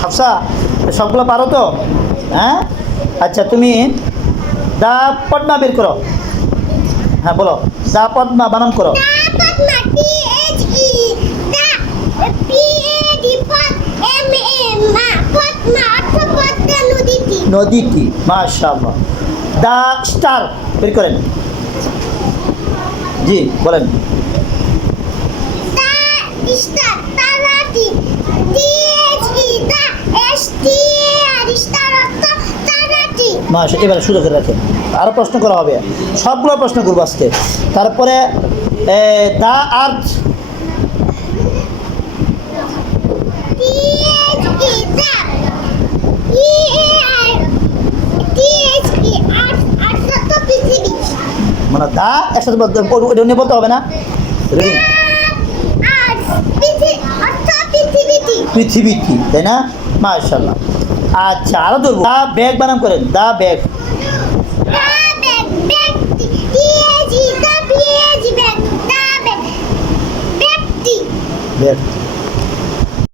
হাফসা সবগুলো পারো তো? হ্যাঁ, আচ্ছা তুমি দা পদ্মা বের করো। হ্যাঁ বলো, দা পদ্মা বানান করো। নদীটি, মাশাআল্লাহ। দা স্টার বের করেন। জি বলেন। মাশা, এবারে সুযোগ করে রাখেন, আরও প্রশ্ন করা হবে, সবগুলো প্রশ্ন করবো আজকে। তারপরে দা আর্থ, মানে দা একসাথে ওইটা নিয়ে বলতে হবে না? পৃথিবীটি, তাই না? মাশাআল্লাহ। আচ্ছা আরো ধরবো, দা ব্যাগ বানান করেন। দা ব্যাগ, ব্যাগ